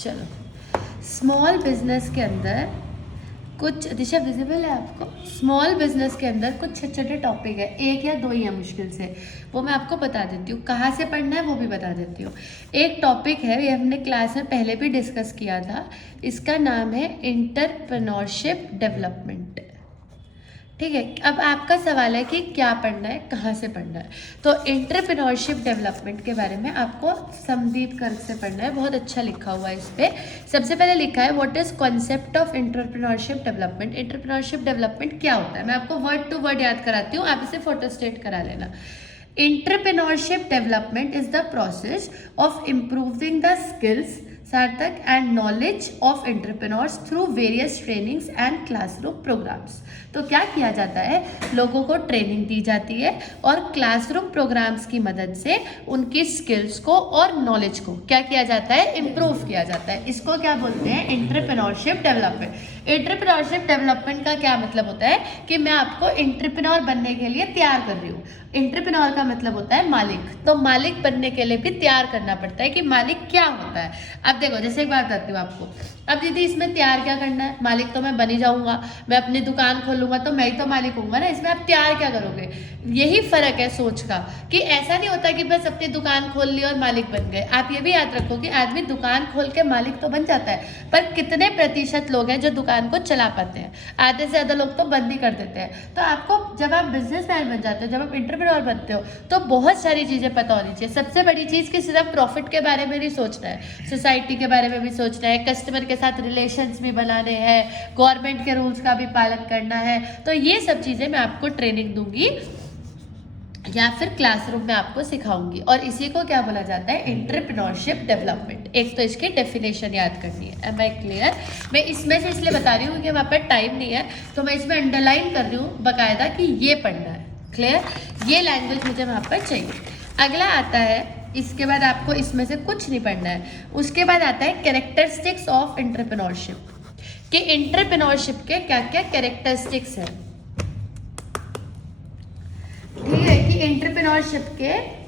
चलो, small business के अंदर कुछ दिशा विजिबल है आपको? स्मॉल बिजनेस के अंदर कुछ छोटे छोटे टॉपिक है, एक या दो ही है मुश्किल से, वो मैं आपको बता देती हूँ। कहाँ से पढ़ना है वो भी बता देती हूँ। एक टॉपिक है, ये हमने क्लास में पहले भी डिस्कस किया था, इसका नाम है एंटरप्रेन्योरशिप डेवलपमेंट। ठीक है, अब आपका सवाल है कि क्या पढ़ना है, कहाँ से पढ़ना है। तो एंटरप्रेन्योरशिप डेवलपमेंट के बारे में आपको संदीप गर्ग से पढ़ना है, बहुत अच्छा लिखा हुआ है इस पर। सबसे पहले लिखा है what is concept of entrepreneurship development. Entrepreneurship development क्या होता है, मैं आपको वर्ड टू वर्ड याद कराती हूँ, आप इसे फोटोस्टेट करा लेना। Entrepreneurship development is the process of improving the skills, सार्थक and knowledge of entrepreneurs through various trainings and classroom programs। तो क्या किया जाता है, लोगों को ट्रेनिंग दी जाती है और क्लासरूम प्रोग्राम्स की मदद से उनकी स्किल्स को और नॉलेज को क्या किया जाता है, इम्प्रूव किया जाता है। इसको क्या बोलते हैं, एंटरप्रेन्योरशिप डेवलपमेंट। एंटरप्रेन्योरशिप डेवलपमेंट का क्या मतलब होता है कि मैं आपको एंटरप्रेन्योर बनने के लिए तैयार कर रही हूँ। एंटरप्रेन्योर का मतलब होता है मालिक, तो मालिक बनने के लिए भी तैयार करना पड़ता है कि मालिक क्या होता है। अब देखो, जैसे एक बात बताती हूँ आपको, अब दीदी इसमें तैयार क्या करना है, मालिक तो मैं बन ही जाऊंगा, मैं अपनी दुकान खोलूंगा तो मैं ही तो मालिक हूंगा ना, इसमें आप तैयार क्या करोगे। यही फर्क है सोच का, कि ऐसा नहीं होता कि बस अपनी दुकान खोल ली और मालिक बन गए। आप ये भी याद रखो कि आदमी दुकान खोल के मालिक तो बन जाता है, पर कितने प्रतिशत लोग हैं जो दुकान को चला पाते हैं, आधे से ज्यादा लोग तो बंद ही कर देते हैं। तो आपको जब आप बिजनेसमैन बन जाते हो, जब आप एंटरप्रेन्योर बनते हो, तो बहुत सारी चीजें पता होनी चाहिए। सबसे बड़ी चीज कि सिर्फ प्रॉफिट के बारे में नहीं सोचना है, सोसाइटी के बारे में भी सोचना है, कस्टमर के साथ रिलेशंस भी बनाने हैं, गवर्नमेंट के रूल्स का भी पालन करना है। तो ये सब चीजें मैं आपको ट्रेनिंग दूंगी या फिर क्लासरूम में आपको सिखाऊंगी, और इसी को क्या बोला जाता है, एंटरप्रेन्योरशिप डेवलपमेंट। एक तो इसकी डेफिनेशन याद करनी है। Am I clear? मैं इसमें से इसलिए बता रही हूँ क्योंकि वहाँ पर टाइम नहीं है, तो मैं इसमें अंडरलाइन कर रही हूँ बाकायदा कि ये पढ़ना है। क्लियर? ये लैंग्वेज मुझे वहाँ पर चाहिए। अगला आता है, इसके बाद आपको इसमें से कुछ नहीं पढ़ना है। उसके बाद आता है कैरेक्टरिस्टिक्स ऑफ एंटरप्रेन्योरशिप, कि एंटरप्रेन्योरशिप के क्या क्या कैरेक्टरिस्टिक्स है। ठीक है, कि एंटरप्रेन्योरशिप के,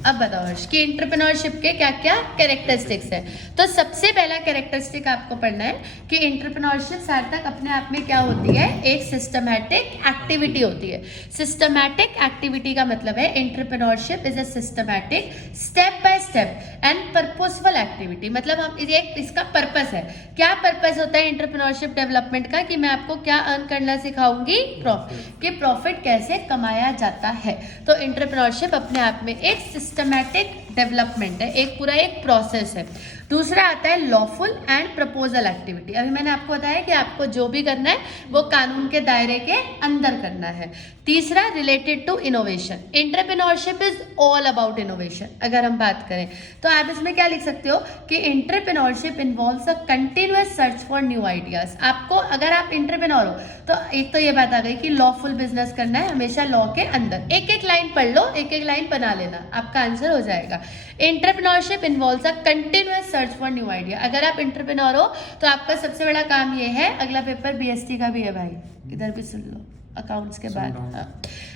अब बताओ हर्ष, कि एंटरप्रेन्योरशिप के क्या क्या कैरेक्टरिस्टिक्स है। तो सबसे पहला कैरेक्टरिस्टिक आपको पढ़ना है कि एंटरप्रेन्योरशिप सार्थक अपने आप में क्या होती है, एक सिस्टमैटिक एक्टिविटी होती है। सिस्टमैटिक एक्टिविटी का मतलब है entrepreneurship is a systematic step by step and purposeful activity. मतलब हम इसका पर्पस है, क्या पर्पस होता है एंटरप्रेन्योरशिप डेवलपमेंट का, कि मैं आपको क्या अर्न करना सिखाऊंगी, प्रॉफिट, कि प्रॉफिट कैसे कमाया जाता है। तो एंटरप्रेन्योरशिप अपने आप में एक सिस्टमैटिक डेवलपमेंट है, एक पूरा एक प्रोसेस है। दूसरा आता है लॉफुल एंड प्रपोजल एक्टिविटी। अभी मैंने आपको बताया कि आपको जो भी करना है वो कानून के दायरे के अंदर करना है। तीसरा related to innovation. Entrepreneurship is all about innovation. अगर हम बात करें तो आप इसमें क्या लिख सकते हो कि entrepreneurship involves a continuous search for new ideas. आपको, अगर आप एंटरप्रेन्योर हो तो एक तो ये बात आ गई कि लॉफुल बिजनेस करना है, हमेशा लॉ के अंदर। एक एक लाइन पढ़ लो, एक एक लाइन बना लेना, आपका आंसर हो जाएगा। Entrepreneurship involves a continuous search for new idea. अगर आप एंटरप्रेन्योर हो तो आपका सबसे बड़ा काम ये है, अगला पेपर बीएसटी का भी है भाई, इधर भी सुन लो, अकाउंट्स के बाद।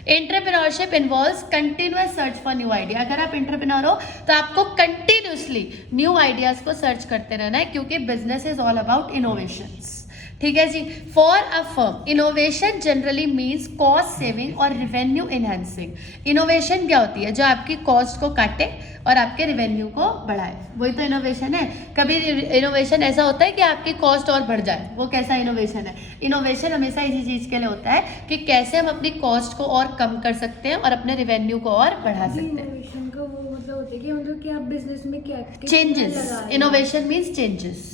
Entrepreneurship involves continuous search for new idea. अगर आप एंटरप्रेन्योर हो तो आपको कंटिन्यूअसली न्यू आइडियाज को सर्च करते रहना है, क्योंकि business is all about innovations. ठीक है जी। For a firm innovation generally means cost saving और रिवेन्यू इनहेंसिंग। इनोवेशन क्या होती है, जो आपकी कॉस्ट को काटे और आपके रिवेन्यू को बढ़ाए, वही तो इनोवेशन है। कभी इनोवेशन ऐसा होता है कि आपकी कॉस्ट और बढ़ जाए, वो कैसा इनोवेशन है। इनोवेशन हमेशा इसी चीज के लिए होता है कि कैसे हम अपनी कॉस्ट को और कम कर सकते हैं और अपने रिवेन्यू को और बढ़ा सकते हैं। इनोवेशन का वो मतलब होता है कि मतलब कि आप बिजनेस में क्या changes. Innovation means changes.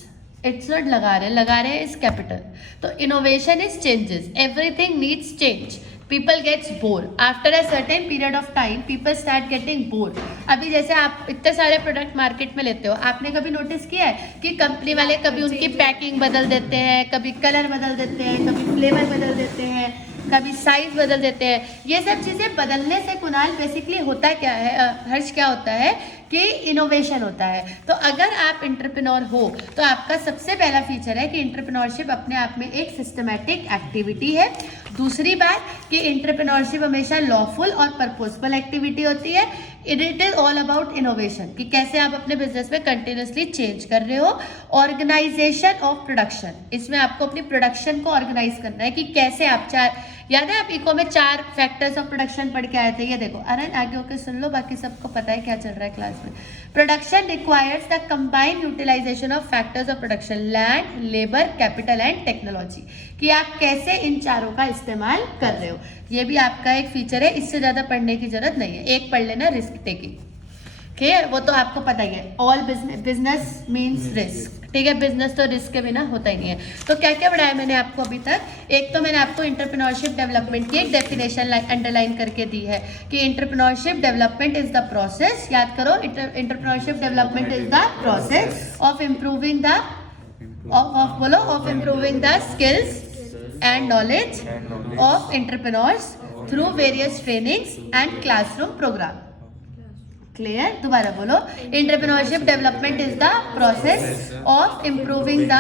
It's not लगा रहे इज कैपिटल। तो innovation is changes, everything needs change. People gets bore after a certain period of time, people start getting bore. अभी जैसे आप इतने सारे प्रोडक्ट मार्केट में लेते हो, आपने कभी नोटिस किया है कि कंपनी वाले कभी उनकी पैकिंग बदल देते हैं, कभी कलर बदल देते हैं, कभी फ्लेवर बदल देते हैं, कभी साइज बदल देते हैं। ये सब चीज़ें बदलने से कुणाल बेसिकली होता क्या है, हर्ष क्या होता है कि इनोवेशन होता है। तो अगर आप एंटरप्रेन्योर हो तो आपका सबसे पहला फीचर है कि एंटरप्रेन्योरशिप अपने आप में एक सिस्टमैटिक एक्टिविटी है। दूसरी बात कि एंटरप्रेन्योरशिप हमेशा लॉफुल और पर्पसफुल एक्टिविटी होती है। It is all about innovation, कि कैसे आप अपने बिजनेस में कंटिन्यूसली चेंज कर रहे हो। ऑर्गेनाइजेशन ऑफ प्रोडक्शन, इसमें आपको अपनी प्रोडक्शन को ऑर्गेनाइज करना है कि कैसे आप याद है आप इको में 4 फैक्टर्स ऑफ प्रोडक्शन पढ़ के आए थे, ये देखो। अरे आगे होके सुन लो, बाकी सबको पता है क्या चल रहा है क्लास में। Production requires the combined utilisation of factors of production, land, labour, capital and technology, कि आप कैसे इन चारों का इस्तेमाल कर रहे हो। ये भी आपका एक फीचर है, इससे ज्यादा पढ़ने की जरूरत नहीं है, एक पढ़ लेना रिस्क टेकिंग, क्लियर, वो तो आपको पता ही है। ऑल बिजनेस मीन्स रिस्क, ठीक है, बिजनेस तो रिस्क के बिना होता ही नहीं है। तो क्या क्या पढ़ाया मैंने आपको अभी तक? एक तो मैंने आपको एंटरप्रेन्योरशिप डेवलपमेंट की एक डेफिनेशन अंडरलाइन करके दी है कि entrepreneurship development is the process, याद करो, entrepreneurship development is the process of improving the of improving the skills and knowledge of entrepreneurs through various trainings and classroom program. Clear? दोबारा बोलो, entrepreneurship development is the process of improving the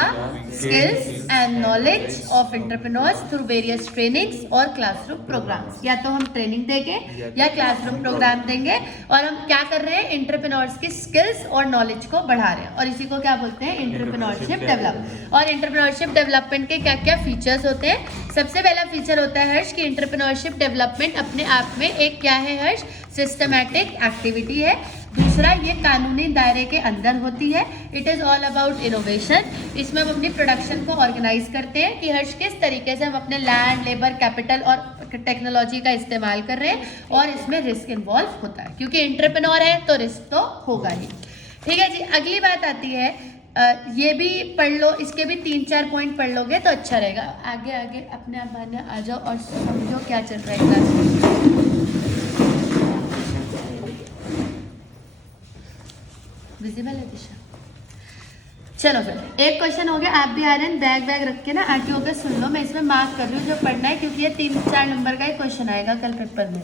skills and knowledge of entrepreneurs through various trainings और classroom programmes. या तो हम training देंगे या classroom programme देंगे, और हम क्या कर रहे हैं, एंटरप्रेन्योर्स की स्किल्स और नॉलेज को बढ़ा रहे हैं, और इसी को क्या बोलते हैं, एंटरप्रेन्योरशिप डेवलपमेंट। और एंटरप्रेन्योरशिप डेवलपमेंट के क्या क्या फीचर्स होते हैं? सबसे पहला फीचर होता है हर्ष कि एंटरप्रेन्योरशिप डेवलपमेंट अपने आप में एक क्या है हर्ष, सिस्टमैटिक एक्टिविटी है। दूसरा, ये कानूनी दायरे के अंदर होती है। It is all about innovation. इसमें हम अपनी प्रोडक्शन को ऑर्गेनाइज करते हैं कि हर्ष किस तरीके से हम अपने लैंड, लेबर, कैपिटल और टेक्नोलॉजी का इस्तेमाल कर रहे हैं, और इसमें रिस्क इन्वॉल्व होता है, क्योंकि एंटरप्रेन्योर है तो रिस्क तो होगा ही। ठीक है जी, अगली बात आती है, ये भी पढ़ लो, इसके भी 3-4 पॉइंट पढ़ लोगे तो अच्छा रहेगा। आगे आगे अपने आप बहाने आ जाओ और समझो क्या चल रहा है क्लास में। विजिबल है दिशा? चलो फिर एक क्वेश्चन हो गया, आप भी आ रहे हैं, बैग बैग रख के ना आरटीओ पे सुन लो, मैं इसमें मार्क कर रही हूँ जो पढ़ना है, क्योंकि ये 3-4 नंबर का ही क्वेश्चन आएगा कल पेपर में।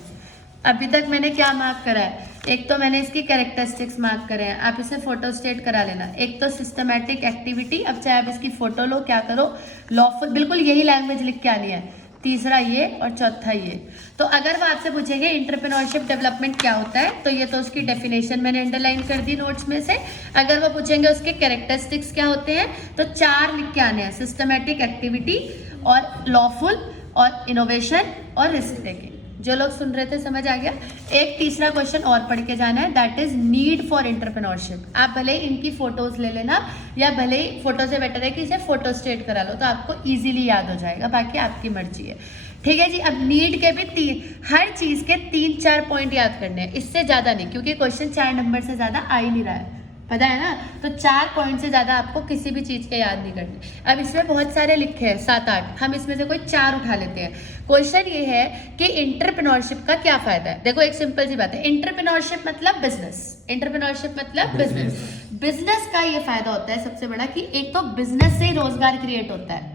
अभी तक मैंने क्या मार्क करा है? एक तो मैंने इसकी कैरेक्टरिस्टिक्स मार्क करे हैं, आप इसे फोटो स्टेट करा लेना। एक तो सिस्टमैटिक एक्टिविटी, अब चाहे आप इसकी फोटो लो, क्या करो, लॉफुल, बिल्कुल यही लैंग्वेज लिख के आनी है। तीसरा ये, और चौथा ये। तो अगर वो आपसे पूछेंगे एंटरप्रेन्योरशिप डेवलपमेंट क्या होता है, तो ये तो उसकी डेफिनेशन मैंने अंडरलाइन कर दी नोट्स में से। अगर वो पूछेंगे उसके कैरेक्टरिस्टिक्स क्या होते हैं, तो 4 लिख के आने हैं, सिस्टमैटिक एक्टिविटी और लॉफुल और इनोवेशन और रिस्क टेकिंग। जो लोग सुन रहे थे समझ आ गया? एक तीसरा क्वेश्चन और पढ़ के जाना है, that is need for entrepreneurship. आप भले ही इनकी फोटोज ले लेना, या भले ही फोटो से बेटर है कि इसे फोटो स्टेट करा लो, तो आपको इजीली याद हो जाएगा, बाकी आपकी मर्जी है। ठीक है जी, अब नीड के भी हर चीज के 3-4 पॉइंट याद करने हैं, इससे ज्यादा नहीं, क्योंकि क्वेश्चन 4 नंबर से ज्यादा आ ही नहीं रहा है, पता है ना। तो 4 पॉइंट से ज्यादा आपको किसी भी चीज के याद नहीं करने। अब इसमें बहुत सारे लिखे हैं, 7-8, हम इसमें से कोई 4 उठा लेते हैं। क्वेश्चन ये है कि एंटरप्रेन्योरशिप का क्या फायदा है। देखो एक सिंपल सी बात है, एंटरप्रेन्योरशिप मतलब बिजनेस, एंटरप्रेन्योरशिप मतलब बिजनेस। बिजनेस का ये फायदा होता है सबसे बड़ा कि एक तो बिजनेस से ही रोजगार क्रिएट होता है।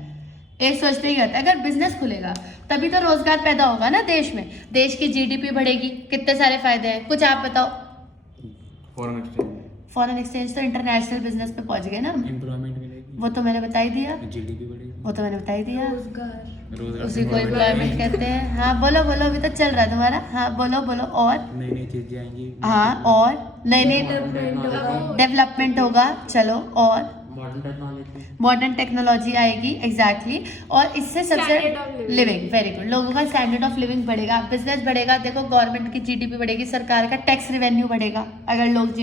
एक सोचते ही होता है अगर बिजनेस खुलेगा तभी तो रोजगार पैदा होगा ना देश में, देश की जीडीपी बढ़ेगी, कितने सारे फायदे हैं, कुछ आप बताओ। फॉरेन एक्सचेंज तो इंटरनेशनल बिजनेस पे पहुंच गए ना, एम्प्लॉयमेंट मिलेगी, वो तो मैंने बता ही दिया, जीडीपी बढ़ेगी, वो तो मैंने बता ही दिया, रोजगार, उसी को एम्प्लॉयमेंट कहते हैं। हाँ बोलो बोलो, अभी तो चल रहा है तुम्हारा, हाँ बोलो बोलो। और नई नई चीजें आएंगी, हाँ, और नई नई डेवलपमेंट होगा, चलो, और मॉडर्न टेक्नोलॉजी आएगी, एग्जैक्टली और इससे सबसे लिविंग, वेरी गुड, लोगों का स्टैंडर्ड ऑफ लिविंग बढ़ेगा, बिजनेस बढ़ेगा, देखो गवर्नमेंट की जीडीपी बढ़ेगी, सरकार का टैक्स रिवेन्यू बढ़ेगा अगर लोग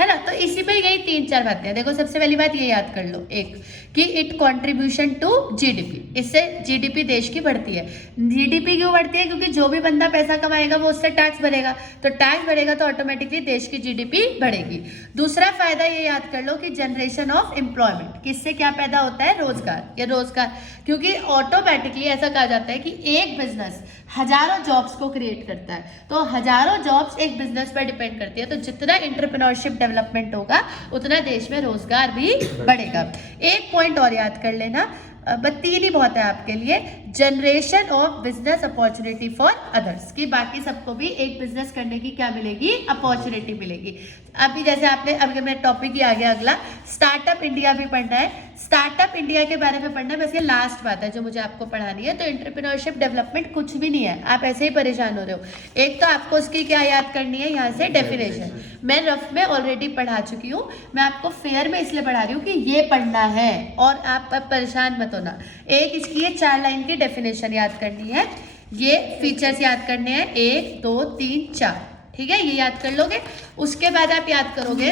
है ना। तो इसी पे यही 3-4 बातें हैं। देखो सबसे पहली बात ये याद कर लो, एक कि इट कॉन्ट्रीब्यूशन टू जीडीपी, इससे जीडीपी देश की बढ़ती है। जीडीपी क्यों बढ़ती है? क्योंकि जो भी बंदा पैसा कमाएगा वो उससे टैक्स भरेगा, तो टैक्स बढ़ेगा तो ऑटोमेटिकली देश की जीडीपी बढ़ेगी। दूसरा फायदा ये याद कर लो कि जनरेशन ऑफ एम्प्लॉयमेंट, किससे क्या पैदा होता है? रोजगार, ये रोजगार, क्योंकि ऑटोमेटिकली ऐसा कहा जाता है कि एक बिजनेस हजारों जॉब्स को क्रिएट करता है, तो हजारों जॉब्स एक बिजनेस पर डिपेंड करती है, तो जितना एंटरप्रेन्योरशिप डेवलपमेंट होगा उतना देश में रोजगार भी बढ़ेगा। एक पॉइंट और याद कर लेना, बस 3 ही बहुत है आपके लिए, generation of business opportunity for others, कि बाकी सबको भी एक बिजनेस करने की क्या मिलेगी? अपॉर्चुनिटी मिलेगी। अभी जैसे आपने, अभी मेरा टॉपिक ही आ गया अगला, स्टार्टअप इंडिया भी पढ़ना है। स्टार्टअप इंडिया के बारे में पढ़ना है, बस ये लास्ट बात है जो मुझे आपको पढ़ानी है। तो एंटरप्रेन्योरशिप डेवलपमेंट कुछ भी नहीं है, आप ऐसे ही परेशान हो रहे हो। एक तो आपको उसकी क्या याद करनी है, यहाँ से डेफिनेशन मैं रफ में ऑलरेडी पढ़ा चुकी हूँ, मैं आपको फेयर में इसलिए पढ़ा रही हूँ कि ये पढ़ना है और आप अब परेशान मत होना। एक इसकी ये 4 लाइन की डेफिनेशन याद करनी है, ये फीचर्स याद करने हैं 1 2 3 4, ठीक है, ये याद कर लोगे। उसके बाद आप याद करोगे,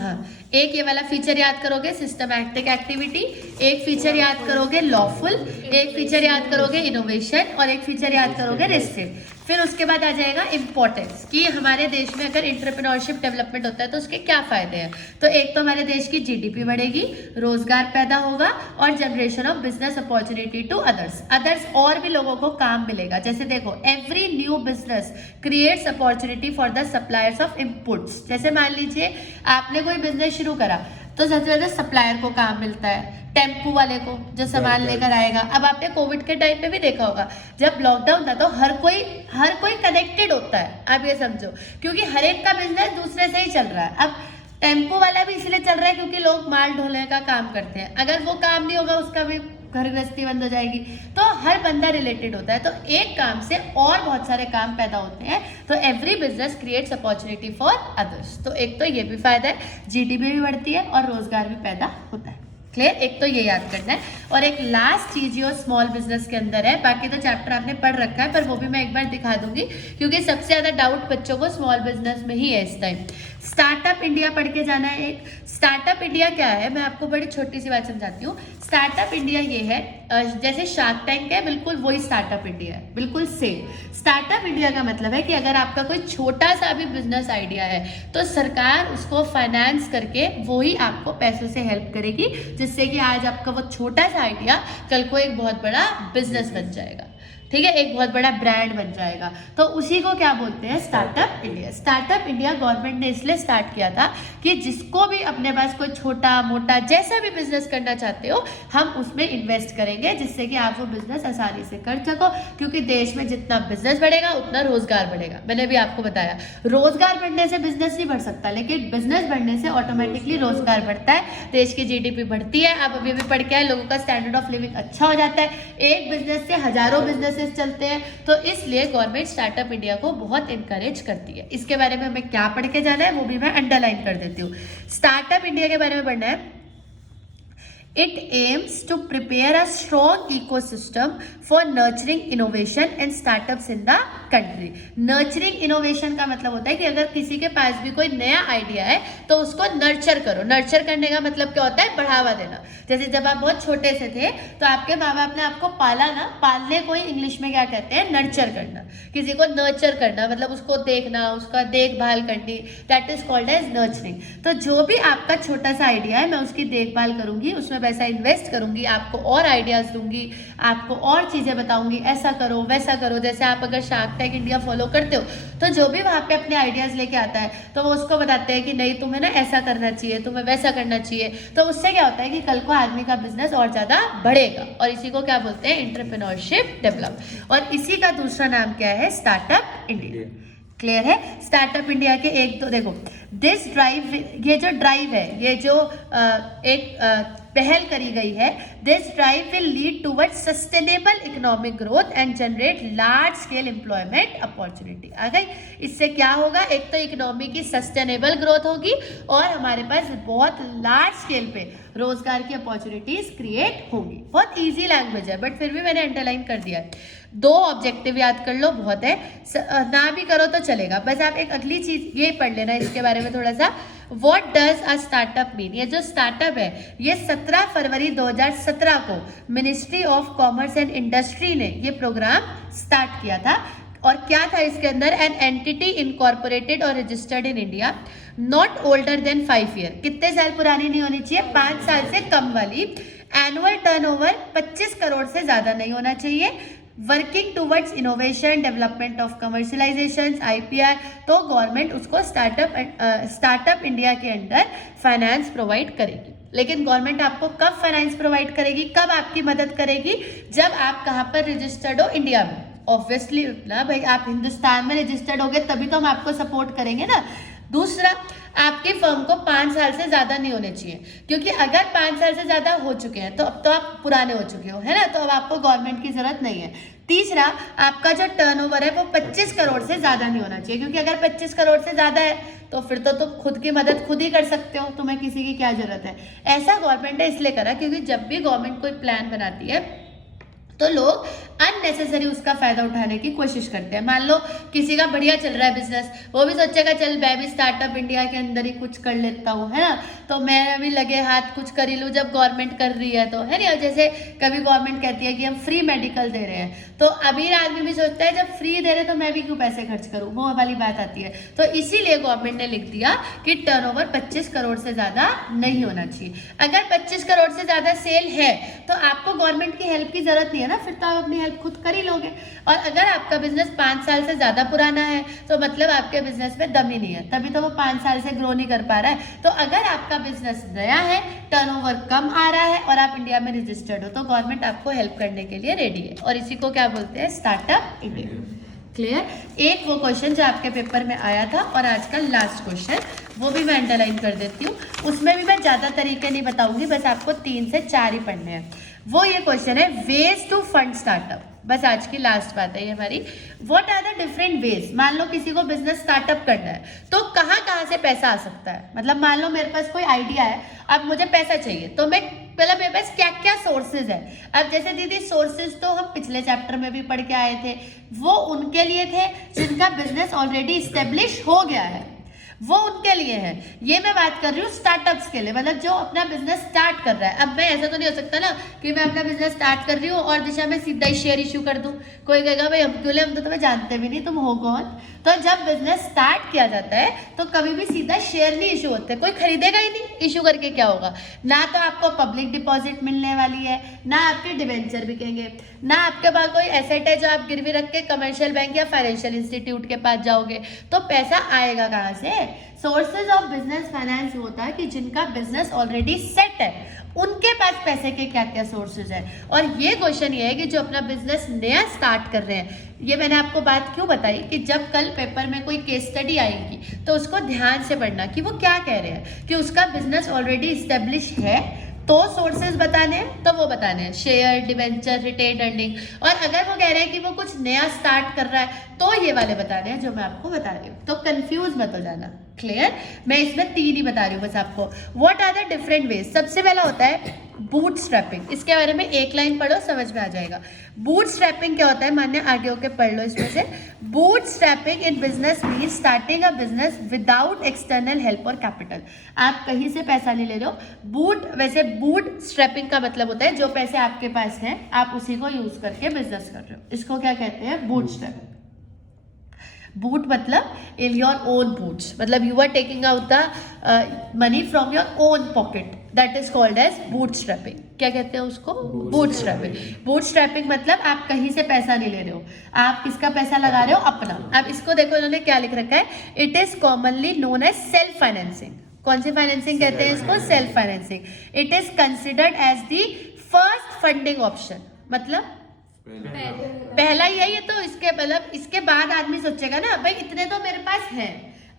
हाँ, एक ये वाला फीचर याद करोगे सिस्टमैटिक एक्टिविटी, एक फीचर याद करोगे लॉफुल, एक फीचर याद करोगे इनोवेशन और एक फीचर याद करोगे रिस्ट्रिक्ट। फिर उसके बाद आ जाएगा इंपॉर्टेंस कि हमारे देश में अगर एंटरप्रेन्योरशिप डेवलपमेंट होता है तो उसके क्या फायदे हैं। तो एक तो हमारे देश की जीडीपी बढ़ेगी, रोजगार पैदा होगा और generation of business opportunity to others और भी लोगों को काम मिलेगा। जैसे देखो, every new business creates opportunity for the suppliers of inputs. जैसे मान लीजिए आपने कोई बिजनेस शुरू करा तो सबसे पहले सप्लायर को काम मिलता है, टेम्पू वाले को जो सामान लेकर आएगा। अब आपने कोविड के टाइम पे भी देखा होगा, जब लॉकडाउन था तो हर कोई कनेक्टेड होता है, आप ये समझो, क्योंकि हर एक का बिजनेस दूसरे से ही चल रहा है। अब टेम्पू वाला भी इसलिए चल रहा है क्योंकि लोग माल ढोने का काम करते हैं, अगर वो काम नहीं होगा उसका भी घर गृहस्थी बंद हो जाएगी। तो हर बंदा रिलेटेड होता है, तो एक काम से और बहुत सारे काम पैदा होते हैं। तो every business creates opportunity for others. तो एक तो ये भी फायदा है, जीडीपी भी बढ़ती है और रोजगार भी पैदा होता है। क्लियर, एक तो ये याद करना है। और एक लास्ट चीज ये स्मॉल बिजनेस के अंदर है, बाकी तो चैप्टर आपने पढ़ रखा है पर वो भी मैं एक बार दिखा दूंगी क्योंकि सबसे ज्यादा डाउट बच्चों को स्मॉल बिजनेस में ही है इस टाइम। स्टार्टअप इंडिया पढ़ के जाना है। एक स्टार्टअप इंडिया क्या है, मैं आपको बड़ी छोटी सी बात समझाती हूँ। स्टार्टअप इंडिया ये है, जैसे शार्क टैंक है, बिल्कुल वही स्टार्टअप इंडिया है, बिल्कुल सेम। स्टार्टअप इंडिया का मतलब है कि अगर आपका कोई छोटा सा भी बिजनेस आइडिया है तो सरकार उसको फाइनेंस करके वो ही आपको पैसों से हेल्प करेगी, जिससे कि आज आपका वो छोटा सा आइडिया कल को एक बहुत बड़ा बिजनेस बन जाएगा, ठीक है, एक बहुत बड़ा ब्रांड बन जाएगा। तो उसी को क्या बोलते हैं, startup India. Startup India government ने इसलिए स्टार्ट किया था कि जिसको भी अपने पास कोई छोटा मोटा जैसा भी बिजनेस करना चाहते हो, हम उसमें इन्वेस्ट करेंगे जिससे कि आप वो बिजनेस आसानी से कर सको, क्योंकि देश में जितना बिजनेस बढ़ेगा उतना रोजगार बढ़ेगा। मैंने भी आपको बताया, रोजगार बढ़ने से बिजनेस नहीं बढ़ सकता, लेकिन बिजनेस बढ़ने से ऑटोमेटिकली रोजगार बढ़ता है, देश की जीडीपी बढ़ती है। आप अभी भी पढ़ के आए, लोगों का स्टैंडर्ड ऑफ लिविंग अच्छा हो जाता है, एक बिजनेस से हजारों बिजनेस चलते हैं। तो इसलिए गवर्नमेंट स्टार्टअप इंडिया को बहुत इनकरेज करती है। इसके बारे में हमें क्या पढ़ के जाना है वो भी मैं अंडरलाइन कर देती हूँ। स्टार्टअप इंडिया के बारे में पढ़ना है। It aims to prepare a strong ecosystem for nurturing innovation and startups in the country. Nurturing innovation का मतलब होता है कि अगर किसी के पास भी कोई नया आइडिया है तो उसको नर्चर करो। नर्चर करने का मतलब क्या होता है, बढ़ावा देना। जैसे जब आप बहुत छोटे से थे तो आपके माँ बाप ने आपको पाला ना, पालने को ही इंग्लिश में क्या कहते हैं, नर्चर करना। किसी को नर्चर करना मतलब उसको देखना, उसका देखभाल करनी, that is called as nurturing. तो जो भी आपका छोटा सा आइडिया है मैं उसकी देखभाल करूंगी, उसमें पैसा इन्वेस्ट करूंगी, आपको और आइडियाज दूंगी, आपको और चीजें बताऊंगी, ऐसा करो वैसा करो। जैसे आप अगर शार्क टैंक इंडिया फॉलो करते हो तो जो भी वहां पे अपने आइडियाज लेके आता है तो वो उसको बताते हैं कि नहीं तुम्हें ना ऐसा करना चाहिए, तुम्हें वैसा करना चाहिए। तो उससे क्या होता है कि कल को आदमी का बिजनेस और ज्यादा बढ़ेगा, और इसी को क्या बोलते हैं, एंटरप्रेन्योरशिप डेवलप। और इसी का दूसरा नाम क्या है, स्टार्टअप इंडिया। क्लियर है। स्टार्टअप इंडिया के एक तो देखो, दिस ड्राइव, ये जो ड्राइव है, ये जो एक पहल करी गई है, this drive will lead towards sustainable economic growth and generate large scale employment opportunity. आ गई। इससे क्या होगा, एक तो इकोनॉमी की सस्टेनेबल ग्रोथ होगी और हमारे पास बहुत लार्ज स्केल पे रोजगार की अपॉर्चुनिटीज क्रिएट होंगी। बहुत इजी लैंग्वेज है बट फिर भी मैंने अंडरलाइन कर दिया है। 2 ऑब्जेक्टिव याद कर लो, बहुत है, ना भी करो तो चलेगा। बस आप एक अगली चीज ये पढ़ लेना इसके बारे में थोड़ा सा, what does a startup mean. ये जो स्टार्टअप है ये 17 फरवरी 2017 को ministry of commerce and industry ने ये प्रोग्राम स्टार्ट किया था। और क्या था इसके अंदर, एन एंटिटी इनकॉर्पोरेटेड और registered in India not older than 5 year. कितने साल पुरानी नहीं होनी चाहिए, 5 साल से कम वाली। एनुअल टर्नओवर 25 करोड़ से ज्यादा नहीं होना चाहिए। Working towards innovation, development of commercialisation, IPR। तो गवर्नमेंट उसको स्टार्टअप इंडिया के अंडर फाइनेंस प्रोवाइड करेगी। लेकिन गवर्नमेंट आपको कब फाइनेंस प्रोवाइड करेगी, कब आपकी मदद करेगी, जब आप कहाँ पर रजिस्टर्ड हो, इंडिया में। ऑब्वियसली ना भाई, आप हिंदुस्तान में रजिस्टर्ड होगे तभी तो हम आपको सपोर्ट करेंगे ना। दूसरा, आपकी फर्म को 5 साल से ज्यादा नहीं होने चाहिए, क्योंकि अगर 5 साल से ज्यादा हो चुके हैं तो अब तो आप पुराने हो चुके हो, है ना, तो अब आपको गवर्नमेंट की जरूरत नहीं है। तीसरा, आपका जो टर्नओवर है वो 25 करोड़ से ज्यादा नहीं होना चाहिए, क्योंकि अगर 25 करोड़ से ज्यादा है तो फिर तो तुम खुद की मदद खुद ही कर सकते हो, तुम्हें किसी की क्या जरूरत है। ऐसा गवर्नमेंट ने इसलिए करा क्योंकि जब भी गवर्नमेंट कोई प्लान बनाती है तो लोग अननेसेसरी उसका फायदा उठाने की कोशिश करते हैं। मान लो किसी का बढ़िया चल रहा है बिजनेस, वो भी सोचेगा चल मैं भी स्टार्टअप इंडिया के अंदर ही कुछ कर लेता हूँ, है ना, तो मैं भी लगे हाथ कुछ कर ही लूँ जब गवर्नमेंट कर रही है तो, है ना। जैसे कभी गवर्नमेंट कहती है कि हम फ्री मेडिकल दे रहे हैं, तो अमीर आदमी भी सोचता है जब फ्री दे रहे तो मैं भी क्यों पैसे खर्च करूँ, वो वाली बात आती है। तो इसीलिए गवर्नमेंट ने लिख दिया कि टर्नओवर 25 करोड़ से ज्यादा नहीं होना चाहिए। अगर 25 करोड़ से ज्यादा सेल है तो आपको गवर्नमेंट की हेल्प की जरूरत नहीं है ना, फिर तो आप अपनी हेल्प खुद कर ही लोगे। और अगर आपका बिजनेस 5 साल से ज्यादा पुराना है तो मतलब आपके बिजनेस में दम ही नहीं है, तभी तो वो 5 साल से ग्रो नहीं कर पा रहा है। तो अगर आपका बिजनेस नया है, टर्नओवर कम आ रहा है और आप इंडिया में रजिस्टर्ड हो तो गवर्नमेंट आपको हेल्प करने के लिए रेडी है, और इसी को क्या बोलते हैं, स्टार्टअप इंडिया। क्लियर। एक वो क्वेश्चन जो आपके पेपर में आया था, और आज का लास्ट क्वेश्चन वो भी मैं अंडरलाइन कर देती हूँ, उसमें भी मैं ज़्यादा तरीके नहीं बताऊंगी, बस आपको 3 से 4 ही पढ़ने हैं। वो ये क्वेश्चन है, वेज टू फंड स्टार्टअप। बस आज की लास्ट बात है ये हमारी। What are the different ways. मान लो किसी को बिजनेस स्टार्टअप करना है तो कहाँ कहाँ से पैसा आ सकता है। मतलब मान लो मेरे पास कोई आइडिया है, अब मुझे पैसा चाहिए, तो मैं मतलब मेरे पास क्या क्या सोर्सेज है। अब जैसे दीदी सोर्सेज तो हम पिछले चैप्टर में भी पढ़ के आए थे, वो उनके लिए थे जिनका बिजनेस ऑलरेडी स्टेब्लिश हो गया है, वो उनके लिए है। ये मैं बात कर रही हूँ स्टार्टअप्स के लिए, मतलब जो अपना बिजनेस स्टार्ट कर रहा है। अब मैं ऐसा तो नहीं हो सकता ना कि मैं अपना बिजनेस स्टार्ट कर रही हूँ और दिशा में सीधा ही शेयर इशू कर दूँ। कोई कहेगा भाई हम क्यों ले, हम तो तुम्हें जानते भी नहीं, तुम हो कौन। तो जब बिजनेस स्टार्ट किया जाता है तो कभी भी सीधा शेयर नहीं इशू होते, कोई खरीदेगा ही नहीं, इशू करके क्या होगा। ना तो आपको पब्लिक डिपॉजिट मिलने वाली है, ना आपके डिवेंचर बिकेंगे, ना आपके पास कोई एसेट है जो आप गिरवी रख के कमर्शियल बैंक या फाइनेंशियल इंस्टीट्यूट के पास जाओगे, तो पैसा आएगा कहाँ से। सोर्सेज ऑफ बिजनेस फाइनेंस होता है कि जिनका बिजनेस ऑलरेडी सेट है उनके पास पैसे के क्या क्या सोर्सेज है। और ये क्वेश्चन ये है कि जो अपना बिजनेस नया स्टार्ट कर रहे हैं, ये मैंने आपको बात क्यों बताई कि जब कल पेपर में कोई केस स्टडी आएगी तो उसको ध्यान से पढ़ना कि वो क्या कह रहे हैं, कि उसका बिजनेस ऑलरेडी इस्टेब्लिश है तो सोर्सेज बताने हैं तो वो बताने हैं, शेयर, डिवेंचर, रिटेन्ड अर्निंग। और अगर वो कह रहे हैं कि वो कुछ नया स्टार्ट कर रहा है तो ये वाले बताने हैं जो मैं आपको बता रही हूँ। तो कंफ्यूज मत हो जाना। क्लियर। मैं इसमें 3 ही बता रही हूँ बस आपको। What are the different ways. सबसे पहला होता है बूट स्ट्रैपिंग। इसके बारे में एक लाइन पढ़ो, समझ में आ जाएगा। बूट स्ट्रैपिंग क्या होता है, मान्य आगे होके पढ़ लो इसमें से। Boot strapping in business mean starting a business without external help और कैपिटल। आप कहीं से पैसा नहीं ले रहे हो। बूट, वैसे बूट स्ट्रैपिंग का मतलब होता है जो पैसे आपके पास हैं आप उसी को यूज करके बिजनेस कर रहे हो, इसको क्या कहते हैं, बूट स्ट्रैपिंग। बूट मतलब इन योर ओन बूट्स, मतलब you are taking out the money from your own pocket, that is called as bootstrapping. क्या कहते हैं उसको, बूट स्ट्रैपिंग। बूट स्ट्रैपिंग मतलब आप कहीं से पैसा नहीं ले रहे हो, आप किसका पैसा लगा रहे हो, अपना। अब इसको देखो इन्होंने क्या लिख रखा है, it is commonly known as self financing. कौन सी फाइनेंसिंग कहते हैं इसको, self financing. It is considered as the first funding option, मतलब पहला ही है ये। तो इसके मतलब इसके बाद आदमी सोचेगा ना भाई इतने तो मेरे पास है,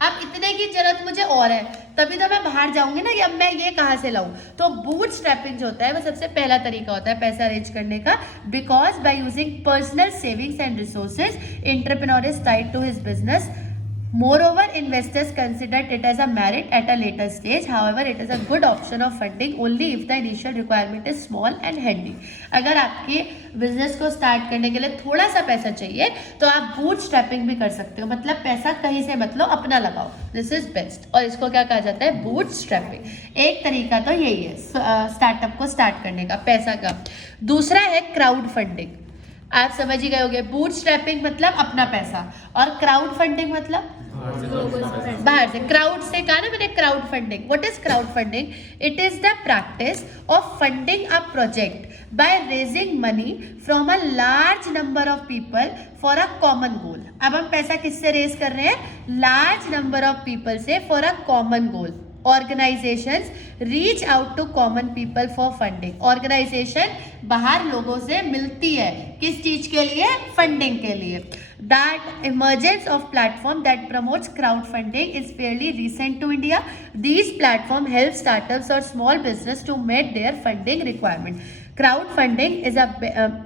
अब इतने की जरूरत मुझे और है, तभी तो मैं बाहर जाऊंगी ना कि अब मैं ये कहाँ से लाऊं। तो बूट स्ट्रैपिंग जो होता है वो सबसे पहला तरीका होता है पैसा अरेंज करने का। Because by using personal savings and resources entrepreneur is tied to his business. Moreover, investors considered it as a merit at a later stage. However, it is a good option of funding only if the initial requirement is small and handy. अगर आपके business को start करने के लिए थोड़ा सा पैसा चाहिए तो आप बूट स्ट्रैपिंग भी कर सकते हो, मतलब पैसा कहीं से मत लो, अपना लगाओ। This is best. और इसको क्या कहा जाता है, बूट स्ट्रैपिंग। एक तरीका तो यही है स्टार्टअप को स्टार्ट करने का, पैसा का। दूसरा है क्राउड फंडिंग। आप समझ ही गए होंगे, बूट स्ट्रैपिंग मतलब अपना पैसा, और क्राउड फंडिंग मतलब बाहर से। क्राउड से कहा ना मैंने, crowd funding. What is crowd funding? It is the practice of funding a project by raising money from a large number of people for a common goal. अब हम पैसा किससे रेज कर रहे हैं, लार्ज नंबर ऑफ पीपल से for a common goal. Organisations reach out to common people for funding. Organisation बाहर लोगों से मिलती है, किस चीज के लिए? फंडिंग के लिए। That emergence of platform that promotes crowdfunding is fairly recent to India. These platform help startups or small business to meet their funding requirement. Crowdfunding is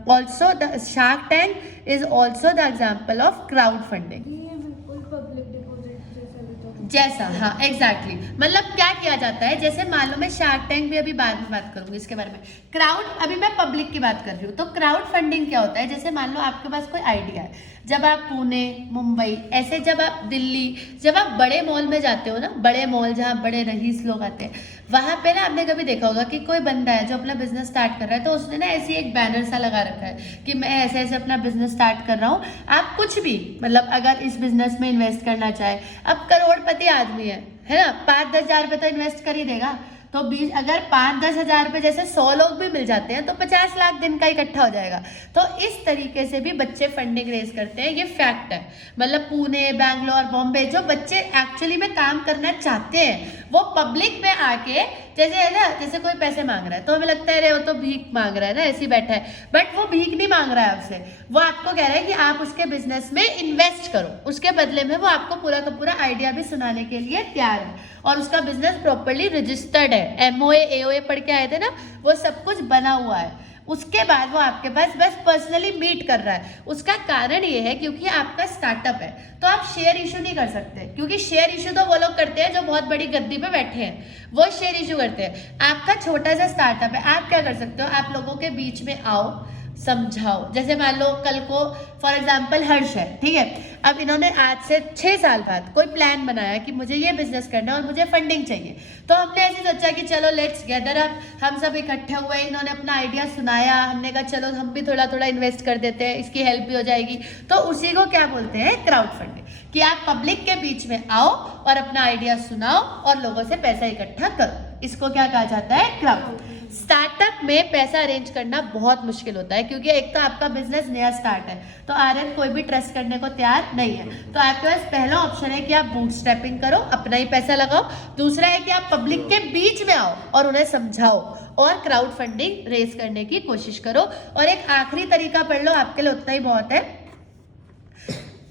also the Shark Tank is also the example of crowdfunding. ये बिल्कुल public deposit जैसा भी तो जैसा, हाँ exactly मतलब क्या किया जाता है, जैसे मान लो मैं शार्क टैंक भी अभी बाद में बात करूंगी इसके बारे में। क्राउड, अभी मैं पब्लिक की बात कर रही हूँ। तो क्राउड फंडिंग क्या होता है, जैसे मान लो आपके पास कोई आइडिया है, जब आप पुणे, मुंबई, ऐसे जब आप दिल्ली, जब आप बड़े मॉल में जाते हो ना, बड़े मॉल जहाँ बड़े रईस लोग आते हैं, वहाँ पे ना आपने कभी देखा होगा कि कोई बंदा है जो अपना बिजनेस स्टार्ट कर रहा है, तो उसने ना ऐसी एक बैनर सा लगा रखा है कि मैं ऐसे ऐसे अपना बिजनेस स्टार्ट कर रहा हूँ। आप कुछ भी मतलब अगर इस बिजनेस में इन्वेस्ट करना चाहे, अब करोड़पति आदमी है ना, 5-10 हज़ार रुपये तो इन्वेस्ट कर ही देगा। तो 20 अगर 5-10 हज़ार रुपये जैसे 100 लोग भी मिल जाते हैं तो 50 लाख दिन का इकट्ठा हो जाएगा। तो इस तरीके से भी बच्चे फंडिंग रेज करते हैं, ये फैक्ट है। मतलब पुणे, बैंगलोर, बॉम्बे, जो बच्चे एक्चुअली में काम करना चाहते हैं वो पब्लिक में आके, जैसे है ना, जैसे कोई पैसे मांग रहा है तो हमें लगता है रे वो तो भीख मांग रहा है ना, ऐसे ही बैठा है, बट वो भीख नहीं मांग रहा है आपसे, वो आपको कह रहा है कि आप उसके बिजनेस में इन्वेस्ट करो, उसके बदले में वो आपको पूरा का पूरा आइडिया भी सुनाने के लिए तैयार है और उसका बिजनेस प्रॉपर्ली रजिस्टर्ड है, MOA AOA पढ़ के आए थे ना, वो सब कुछ बना हुआ है। उसके बाद वो आपके पास बस पर्सनली मीट कर रहा है। उसका कारण ये है क्योंकि आपका स्टार्टअप है, तो आप शेयर इशू नहीं कर सकते, क्योंकि शेयर इशू तो वो लोग करते हैं जो बहुत बड़ी गद्दी पे बैठे हैं, वो शेयर इशू करते हैं। आपका छोटा सा स्टार्टअप है, आप क्या कर सकते हो, आप लोगों के बीच में आओ, समझाओ। जैसे मान लो कल को फॉर एग्जाम्पल हर्ष है, ठीक है, अब इन्होंने आज से 6 साल बाद कोई प्लान बनाया कि मुझे ये बिजनेस करना है और मुझे फंडिंग चाहिए, तो हमने ऐसे सोचा कि चलो लेट्स गैदर अप, हम सब इकट्ठे हुए, इन्होंने अपना आइडिया सुनाया, हमने कहा चलो हम भी थोड़ा थोड़ा इन्वेस्ट कर देते हैं, इसकी हेल्प भी हो जाएगी। तो उसी को क्या बोलते हैं, क्राउड फंडिंग, कि आप पब्लिक के बीच में आओ और अपना आइडिया सुनाओ और लोगों से पैसा इकट्ठा करो, इसको क्या कहा जाता है, क्राउड। स्टार्टअप में पैसा अरेंज करना बहुत मुश्किल होता है, क्योंकि एक तो आपका बिजनेस नया स्टार्ट है, तो आर्यन कोई भी ट्रस्ट करने को तैयार नहीं है। तो आपके पास पहला ऑप्शन है कि आप बूटस्ट्रैपिंग करो, अपना ही पैसा लगाओ। दूसरा है कि आप पब्लिक के बीच में आओ और उन्हें समझाओ और क्राउड फंडिंग रेज करने की कोशिश करो। और एक आखिरी तरीका पढ़ लो, आपके लिए उतना ही बहुत है,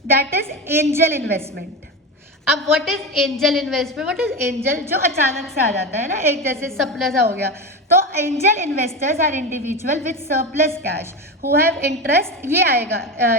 दैट इज एंजल इन्वेस्टमेंट। अब what is angel investment, what is angel, जो अचानक से आ जाता है ना, एक जैसे सपना सा हो गया। तो angel investors are individual with surplus cash who have interest, ये आएगा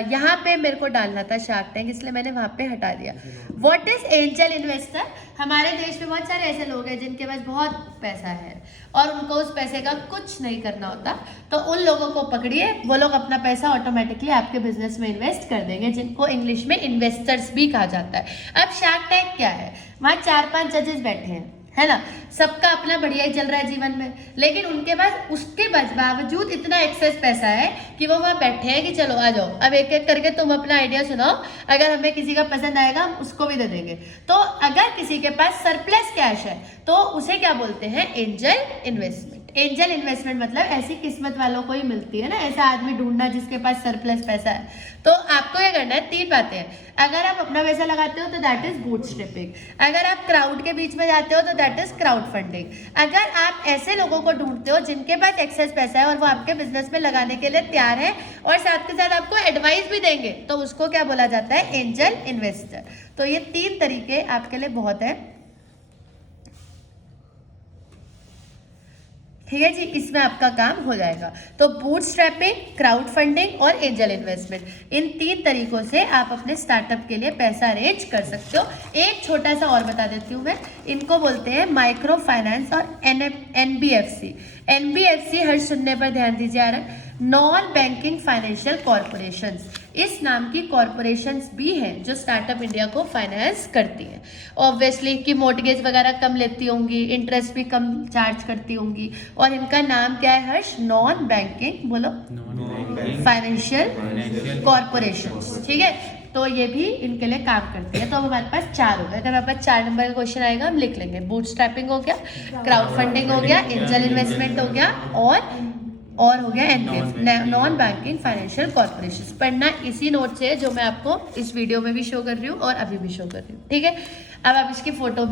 यहाँ पे मेरे को डालना था शार्क टैंक, इसलिए मैंने वहाँ पे हटा दिया। व्हाट इज एंजल इन्वेस्टर, हमारे देश में बहुत सारे ऐसे लोग हैं जिनके पास बहुत पैसा है और उनको उस पैसे का कुछ नहीं करना होता, तो उन लोगों को पकड़िए, वो लोग अपना पैसा ऑटोमेटिकली आपके बिजनेस में इन्वेस्ट कर देंगे, जिनको इंग्लिश में इन्वेस्टर्स भी कहा जाता है। अब शार्क टैंक क्या है, वहाँ 4-5 जजेस बैठे हैं, है ना, सबका अपना बढ़िया ही चल रहा है जीवन में, लेकिन उनके पास उसके बावजूद इतना एक्सेस पैसा है कि वो वहाँ बैठे हैं कि चलो आ जाओ, अब एक एक करके तुम अपना आइडिया सुनाओ, अगर हमें किसी का पसंद आएगा हम उसको भी दे देंगे। तो अगर किसी के पास सरप्लस कैश है तो उसे क्या बोलते हैं, एंजल इन्वेस्टमेंट। एंजल इन्वेस्टमेंट मतलब ऐसी किस्मत वालों को ही मिलती है ना, ऐसा आदमी ढूंढना जिसके पास सरप्लस पैसा है। तो आपको क्या करना है, 3 बातें हैं। अगर आप अपना पैसा लगाते हो तो दैट इज बूटस्ट्रैपिंग, अगर आप क्राउड के बीच में जाते हो तो दैट इज क्राउड फंडिंग, अगर आप ऐसे लोगों को ढूंढते हो जिनके पास एक्सेस पैसा है और वो आपके बिजनेस में लगाने के लिए तैयार है और साथ के साथ आपको एडवाइस भी देंगे, तो उसको क्या बोला जाता है, एंजल इन्वेस्टर। तो ये 3 तरीके आपके लिए बहुत है, ठीक है जी, इसमें आपका काम हो जाएगा। तो बूटस्ट्रैपिंग, क्राउड फंडिंग और एंजल इन्वेस्टमेंट, इन 3 तरीकों से आप अपने स्टार्टअप के लिए पैसा अरेंज कर सकते हो। एक छोटा सा और बता देती हूँ मैं, इनको बोलते हैं माइक्रो फाइनेंस और NBFC। NBFC हर सुनने पर ध्यान दीजिए, आ रहा है, नॉन बैंकिंग फाइनेंशियल कॉरपोरेशंस। इस नाम की कॉरपोरेशंस भी हैं जो स्टार्टअप इंडिया को फाइनेंस करती हैं। ऑब्वियसली कि मॉर्गेज वगैरह कम लेती होंगी, इंटरेस्ट भी कम चार्ज करती होंगी, और इनका नाम क्या है हर्ष, नॉन बैंकिंग, बोलो, फाइनेंशियल कॉरपोरेशंस, ठीक है। तो ये भी इनके लिए काम करती है। तो अब हमारे पास 4 हो गए, अगर हमारे पास 4 नंबर का क्वेश्चन आएगा हम लिख लेंगे, बूटस्ट्रैपिंग हो गया, क्राउड फंडिंग हो गया, एंजल इन्वेस्टमेंट हो गया, और हो गया NBFC, non banking financial corporation. पढ़ना इसी नोट से है जो मैं आपको इस वीडियो में भी शो कर रही हूँ और अभी भी शो कर रही हूँ, ठीक है। अब आप इसकी फोटो